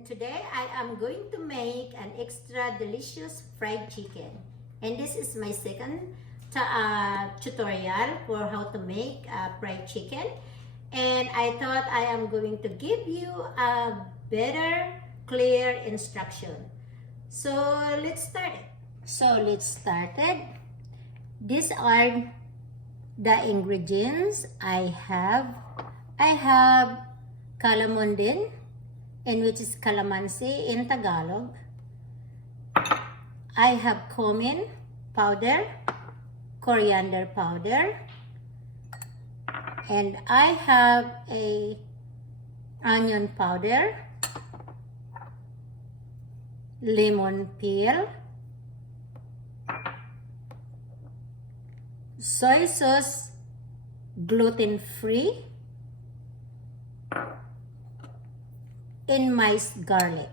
And today I am going to make an extra delicious fried chicken. And this is my second tutorial for how to make fried chicken. And I thought I am going to give you a better, clear instruction. So let's start it. These are the ingredients I have. I have calamondin, and which is calamansi in Tagalog. I have cumin powder, coriander powder, and I have a onion powder, lemon peel, soy sauce, gluten-free, and minced garlic,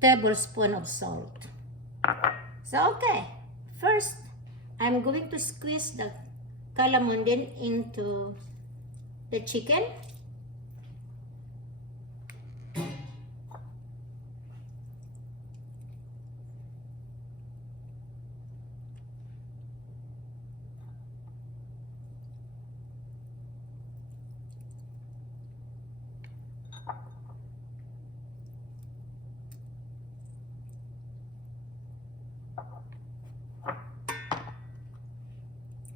tablespoon of salt. So okay, first I'm going to squeeze the calamondin into the chicken.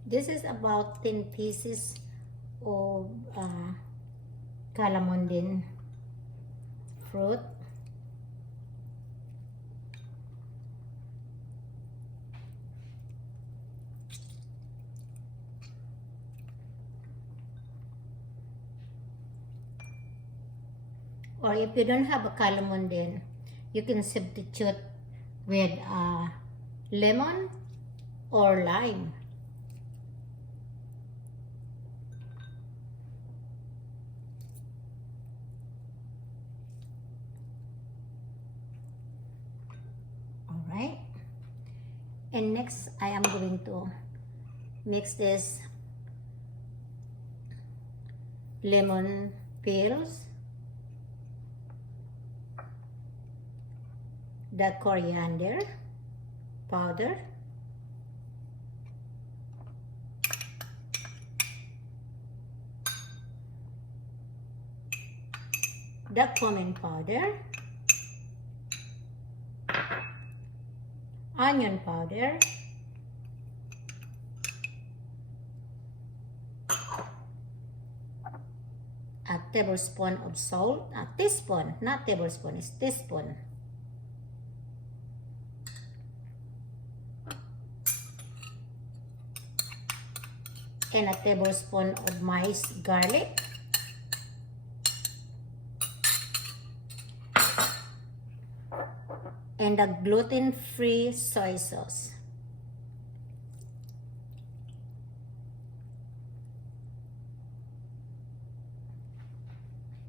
This is about 10 pieces of calamondin fruit. Or if you don't have a calamondin, you can substitute with lemon or lime. Alright. And next, I am going to mix this lemon peels, the coriander powder, the cumin powder, onion powder, a tablespoon of salt, a teaspoon, not tablespoon, it's teaspoon. And a tablespoon of minced garlic. And a gluten-free soy sauce.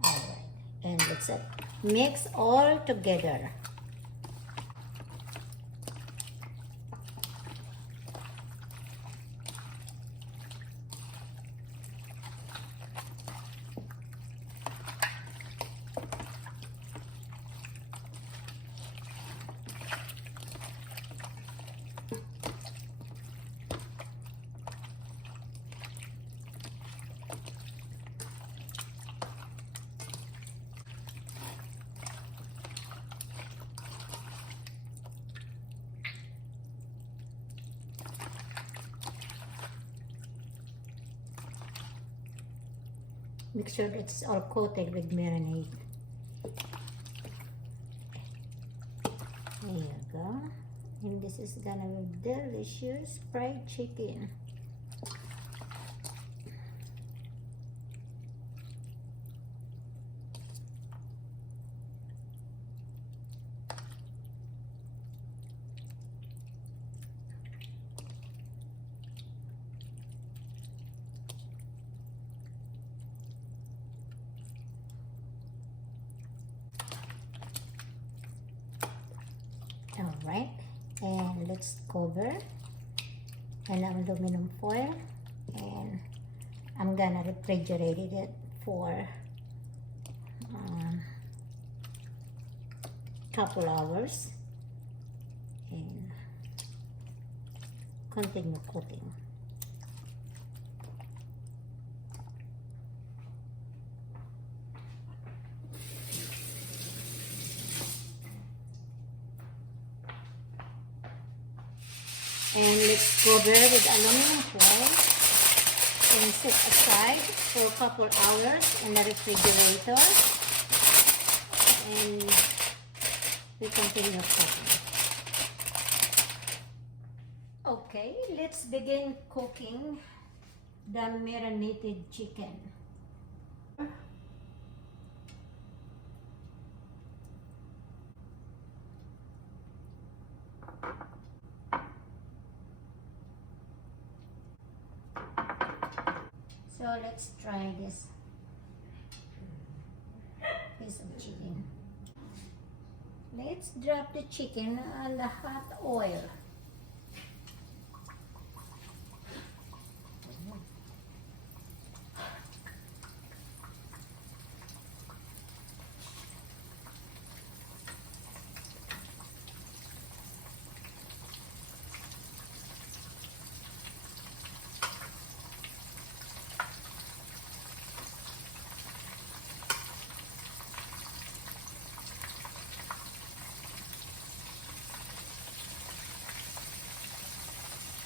Alright, and let's mix all together. Make sure it's all coated with marinade. There you go. And this is gonna be delicious fried chicken. Alright, and let's cover an aluminum foil, and I'm gonna refrigerate it for couple hours and continue cooking. And let's cover with aluminum foil and set aside for a couple hours in the refrigerator. And we continue cooking. Okay, let's begin cooking the marinated chicken. So let's try this piece of chicken. Let's drop the chicken on the hot oil.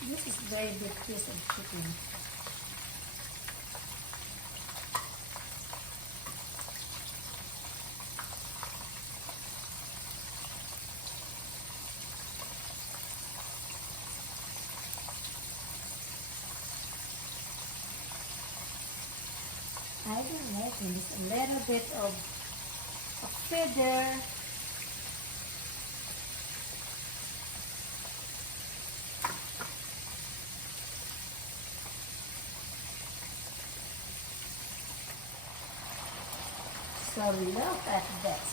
This is very big piece of chicken. I don't like this. A little bit of a feather. So look at this.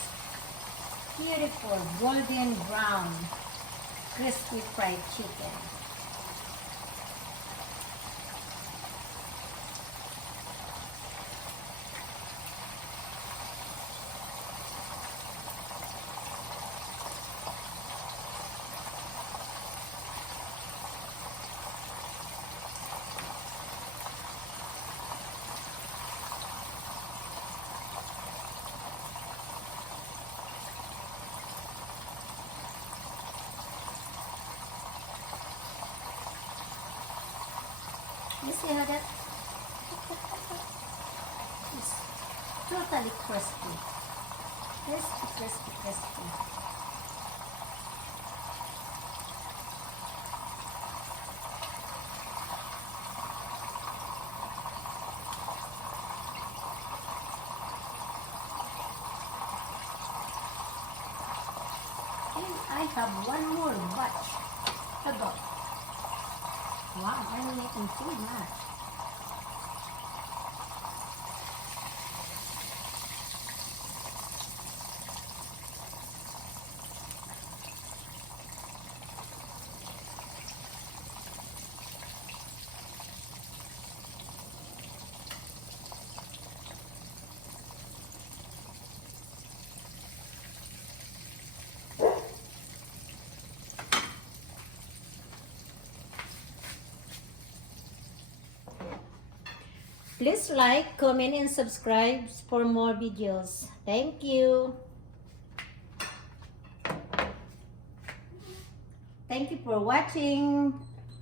Beautiful golden brown crispy fried chicken. You see how that? It's totally crispy. Crispy, crispy, crispy. And I have one more batch to go. Wow, I'm making too much. Please like, comment, and subscribe for more videos. Thank you. Thank you for watching.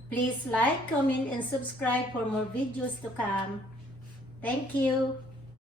Please like, comment, and subscribe for more videos to come. Thank you.